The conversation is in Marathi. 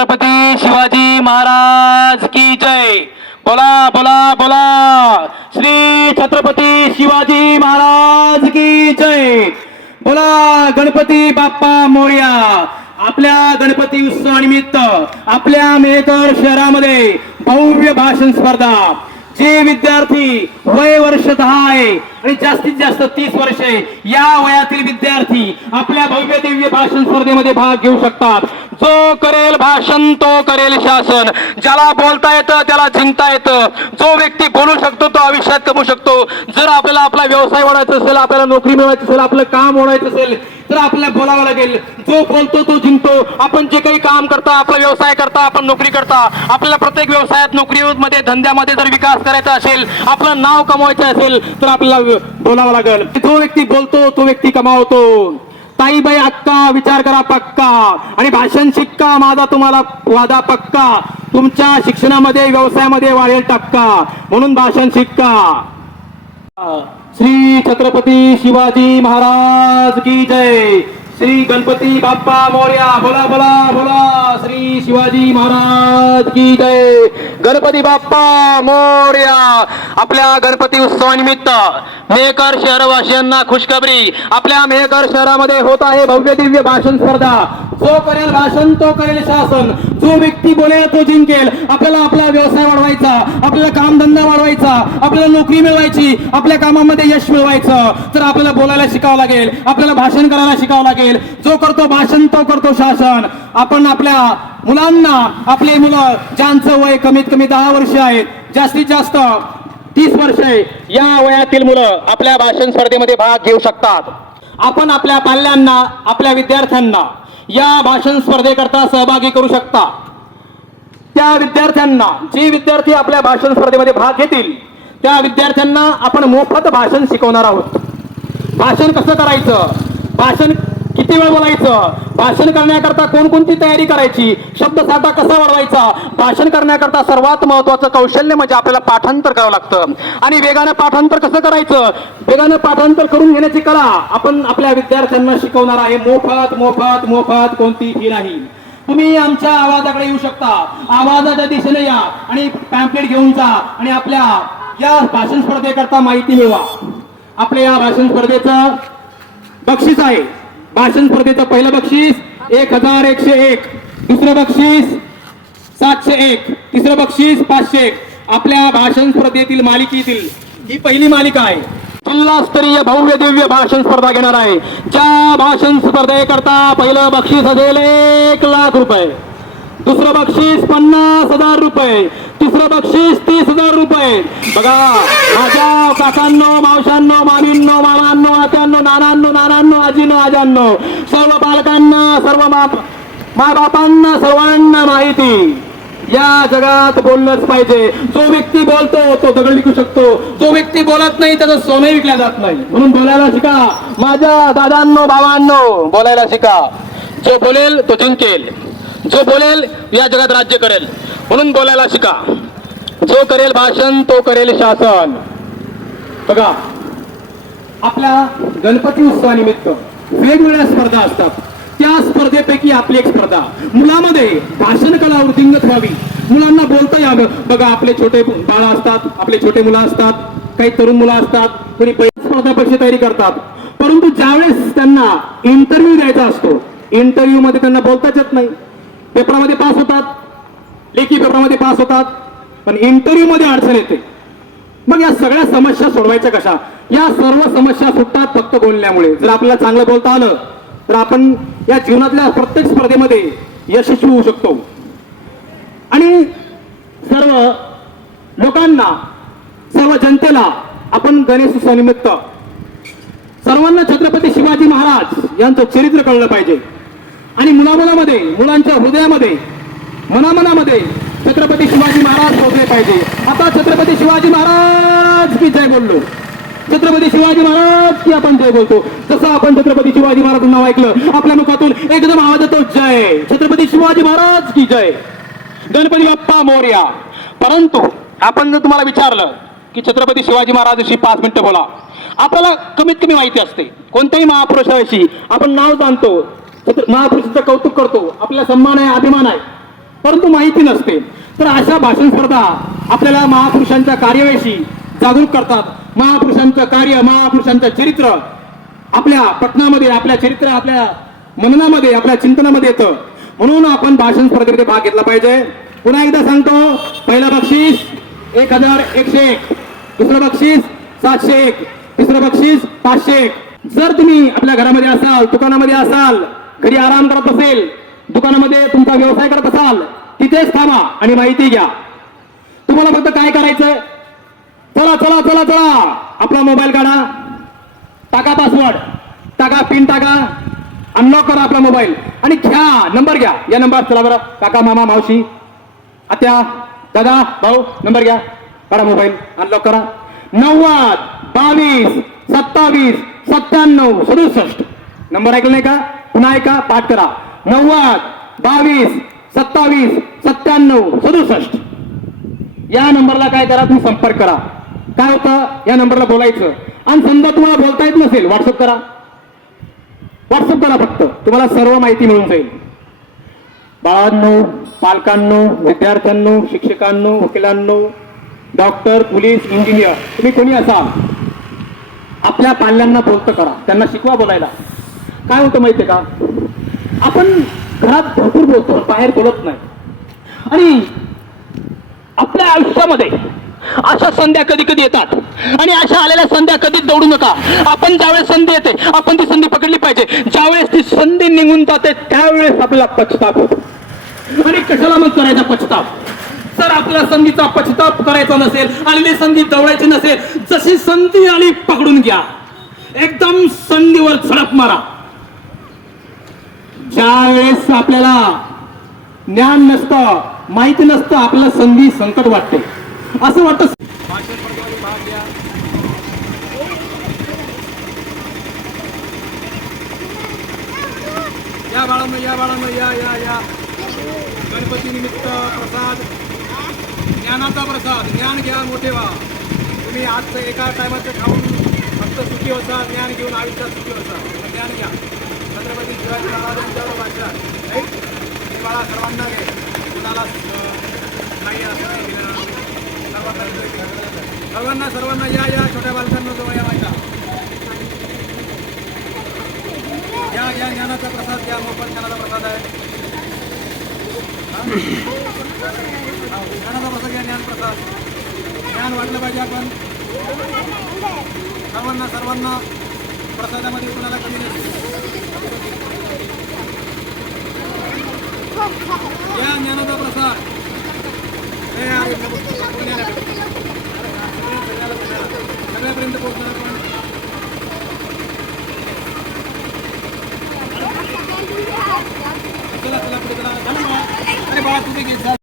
छत्रपती शिवाजी महाराज की जय. बोला बोला बोला. श्री छत्रपती शिवाजी महाराज की जय. बोला गणपती बाप्पा मोर्या. आपल्या गणपती उत्सवानिमित्त आपल्या मेहकर शहरामध्ये भव्य भाषण स्पर्धा. जे विद्यार्थी वय वर्ष दहा आहे आणि जास्तीत जास्त तीस वर्षे या वयातील विद्यार्थी आपल्या भव्य दिव्य भाषण स्पर्धेमध्ये भाग घेऊ शकतात. जो करेल भाषण तो करेल शासन. ज्याला बोलता येतं त्याला जिंकता येतं. जो व्यक्ती बोलू शकतो तो आयुष्यात कमवू शकतो. जर आपल्याला आपला व्यवसाय वाढायचा असेल आपल्याला नोकरी मिळवायची असेल आपलं काम वाढायचं असेल तर आपल्याला बोलावं लागेल. जो बोलतो तो जिंकतो. आपण जे काही काम करता आपला व्यवसाय करता आपण नोकरी करता आपल्याला प्रत्येक व्यवसायात नोकरीमध्ये धंद्यामध्ये जर विकास करायचा असेल आपलं नाव कमवायचं असेल तर आपल्याला बोलावं लागेल. जो व्यक्ती बोलतो तो व्यक्ती कमावतो. ताईबाई अक्का विचार करा पक्का. आणि भाषण शिक्का माझा तुम्हाला वादा पक्का. तुमच्या शिक्षणामध्ये व्यवसायामध्ये वाढेल टक्का. म्हणून भाषण शिक्का. श्री छत्रपती शिवाजी महाराज की जय. श्री गणपती बाप्पा मोर्या बोला बोला बोला श्री शिवाजी महाराज की जय. गणपती बाप्पा मोर्या आपल्या गणपती उत्सवानिमित्त मेहकर शहरवासियांना खुशखबरी. आपल्या मेहकर शहरामध्ये होत आहे भव्य दिव्य भाषण स्पर्धा. जो करेल भाषण तो करेल शासन. जो व्यक्ती बोलेल तो जिंकेल. आपल्याला आपला व्यवसाय वाढवायचा आपल्याला कामधंदा वाढवायचा आपल्याला नोकरी मिळवायची आपल्या कामामध्ये यश मिळवायचं. तर आपल्याला बोलायला शिकावं लागेल आपल्याला भाषण करायला शिकावं लागेल. जो करतो भाषण तो करतो शासन. आपण आपल्या मुलांना आपले मुलं ज्यांचं वय कमीत कमी दहा वर्ष आहेत जास्तीत जास्त तीस वर्षे या वयातील मुलं आपल्या भाषण स्पर्धेमध्ये भाग घेऊ शकतात. आपण आपल्या पाल्यांना आपल्या विद्यार्थ्यांना या भाषण स्पर्धेकरता सहभागी करू शकता. त्या विद्यार्थ्यांना जे विद्यार्थी आपल्या भाषण स्पर्धेमध्ये भाग घेतील त्या विद्यार्थ्यांना आपण मोफत भाषण शिकवणार आहोत. भाषण कसं करायचं? भाषण किती वेळ बोलायचं. भाषण करण्याकरता कोणकोणती तयारी करायची? शब्दसाठा कसा वाढवायचा? भाषण करण्याकरता सर्वात महत्वाचं कौशल्य म्हणजे आपल्याला पाठांतर करावं लागतं. आणि वेगानं पाठांतर कसं करायचं? वेगानं पाठांतर करून घेण्याची कला आपण आपल्या विद्यार्थ्यांना शिकवणार आहे. मोफत मोफत मोफत कोणती फी नाही. तुम्ही आमच्या आवाजाकडे येऊ शकता. आवाजाच्या दिशेने या आणि पॅम्पलेट घेऊन जा आणि आपल्या या भाषण स्पर्धेकरता माहिती मिळवा. आपल्या या भाषण स्पर्धेचं बक्षीस आहे. भाषण स्पर्धेचं पहिलं बक्षीस एक हजार एकशे एक दुसरं बक्षीस सातशे एक तिसरं बक्षीस पाचशे एक आपल्या भाषण स्पर्धेतील मालिकेतील ही पहिली मालिका आहे. जिल्हास्तरीय भव्य दिव्य भाषण स्पर्धा घेणार आहे. ज्या भाषण स्पर्धेकरता पहिलं बक्षीस असेल एक लाख रुपये. दुसरं बक्षीस पन्नास हजार रुपये. तिसरं बक्षीस तीस हजार रुपये. बघा माझ्या काकांनो मावशांनो मामींनो मामांनो आत्यांनो नानांनो आजी आजीनो आजांनो सर्व बालकांना सर्व मा बापांना सर्वांना माहिती. या जगात बोललंच पाहिजे. जो व्यक्ती बोलतो तो दगड विकू शकतो. जो व्यक्ती बोलत नाही त्याचं सोने विकल्या जात नाही. म्हणून बोलायला शिका. माझ्या दादांनो भावांनो बोलायला शिका. जो बोलेल तो जिंकेल. जो बोलेल या जगात राज्य करेल. म्हणून बोलायला शिका. जो करेल भाषण तो करेल शासन. बघा. आपल्या गणपती उत्सवानिमित्त वेगवेगळ्या स्पर्धा असतात. त्या स्पर्धेपैकी आपली एक स्पर्धा. मुलामध्ये भाषण कला वृद्धिंगत व्हावी. मुलांना बोलता यावं. बघा आपले छोटे बाळ असतात आपले छोटे मुलं असतात काही तरुण मुलं असतात कोणी पहिली स्पर्धा परीक्षा तयारी करतात. परंतु ज्यावेळेस त्यांना इंटरव्ह्यू द्यायचा असतो इंटरव्ह्यू मध्ये त्यांना बोलताच येत नाही. पेपरामध्ये पास होतात. लेखी पेपरामध्ये पास होतात. पण इंटरव्ह्यू मध्ये अडचण येते. मग या सगळ्या समस्या सोडवायच्या कशा? या सर्व समस्या सुटतात फक्त बोलण्यामुळे. जर आपल्याला चांगलं बोलता आलं तर आपण या जीवनातल्या प्रत्येक स्पर्धेमध्ये यशस्वी होऊ शकतो. आणि सर्व लोकांना सर्व जनतेला आपण गणेश उत्सवानिमित्त सर्वांना छत्रपती शिवाजी महाराज यांचं चरित्र कळलं पाहिजे. आणि मुलामुलामध्ये मुलांच्या हृदयामध्ये मनामनामध्ये छत्रपती शिवाजी महाराज पोहोचले पाहिजे. आता छत्रपती शिवाजी महाराज की जय बोललो. छत्रपती शिवाजी महाराज की आपण जय बोलतो जसं आपण छत्रपती शिवाजी महाराज नाव ऐकलं आपल्या मुखातून एकदम आवाज येतो जय! छत्रपती शिवाजी महाराज की जय! गणपती बाप्पा मोर्या! परंतु आपण जर तुम्हाला विचारलं की छत्रपती शिवाजी महाराजाशी पाच मिनिटं बोला आपल्याला कमीत कमी माहिती असते. कोणत्याही महापुरुषाविषयी आपण नाव जाणतो महापुरुषाचं कौतुक करतो आपला सन्मान आहे अभिमान आहे परंतु माहिती नसते. तर अशा भाषण स्पर्धा आपल्याला महापुरुषांच्या कार्यविषयी जागरूक करतात. महापुरुषांचं कार्य महापुरुषांचं चरित्र आपल्या पटनामध्ये आपल्या चरित्र आपल्या मननामध्ये आपल्या चिंतनामध्ये येतं. म्हणून आपण भाषण स्पर्धेमध्ये भाग घेतला पाहिजे. पुन्हा एकदा सांगतो पहिलं बक्षीस एक हजार एकशे एक दुसरं बक्षीस सातशे एक तिसरं बक्षीस पाचशे एक. जर तुम्ही आपल्या घरामध्ये असाल दुकानामध्ये असाल घरी आराम करत असेल दुकानामध्ये तुमचा व्यवसाय करत असाल तिथेच थांबा आणि माहिती घ्या. तुम्हाला फक्त काय करायचं चला चला चला चला. आपला मोबाईल काढा. टाका पासवर्ड टाका पिन टाका. अनलॉक करा आपला मोबाईल आणि घ्या. नंबर घ्या. या नंबर चला बरं. काका मामा मावशी आत्या दादा भाऊ नंबर घ्या. काढा मोबाईल अनलॉक करा. नव्वद बावीस सत्तावीस सत्त्याण्णव सदुसष्ट. नंबर ऐकला नाही का? पुन्हा ऐका पाठ करा. नव्वद बावीस सत्तावीस सत्त्याण्णव सदुसष्ट. या नंबरला काय करा? तुम्ही संपर्क करा. काय होतं? या नंबरला बोलायचं. आणि समजा तुम्हाला बोलता येत नसेल व्हॉट्सअप करा. व्हॉट्सअप करा फक्त. तुम्हाला सर्व माहिती मिळून जाईल. बाळांनो पालकांनो विद्यार्थ्यांनो शिक्षकांनो वकिलांनो डॉक्टर पोलीस इंजिनियर तुम्ही कोणी असाल आपल्या पाल्यांना बोलतं करा. त्यांना शिकवा बोलायला. काय होतं माहितीये का? आपण घरात भरपूर बोलतो बाहेर बोलत नाही. आणि आपल्या आयुष्यामध्ये अशा संध्या कधी कधी येतात. आणि अशा आलेल्या संध्या कधीच दौडू नका. आपण ज्यावेळेस संधी येते आपण ती संधी पकडली पाहिजे. ज्यावेळेस ती संधी निघून जाते त्यावेळेस आपल्याला पछताप होतो. आणि कशाला मग करायचा पछताप जर आपल्याला संधीचा पछताप करायचा नसेल आलेली संधी दौडायची नसेल जशी संधी आली पकडून घ्या. एकदम संधीवर झडप मारा. ज्यावेळेस आपल्याला ज्ञान नसतं माहिती नसतं आपल्याला संधी संकट वाटते. असं वाटतं. या बाळांना या बाळांना या या या. गणपती निमित्त प्रसाद ज्ञानाचा प्रसाद ज्ञान घ्या मोठे व्हा तुम्ही आजचं एका टायमाचं खाऊन फक्त सुखी होता ज्ञान घेऊन आयुष्यात सुखी होता ज्ञान घ्या. छत्रपती शिवाजी महाराजांच्या भाषा हे बाळा सर्वांना घे. कुणाला नाही असं नाही सर्वांना सर्वांना या या छोट्या बालकांना जवळ या माहिती या या ज्ञानाचा प्रसाद या मोफत ज्ञानाचा प्रसाद आहे. ज्ञानाचा प्रसाद घ्या ज्ञान प्रसाद. ज्ञान वाटलं पाहिजे आपण. सर्वांना सर्वांना प्रसादामध्ये कुणाला कमी नाही. या ज्ञानाचा प्रसाद.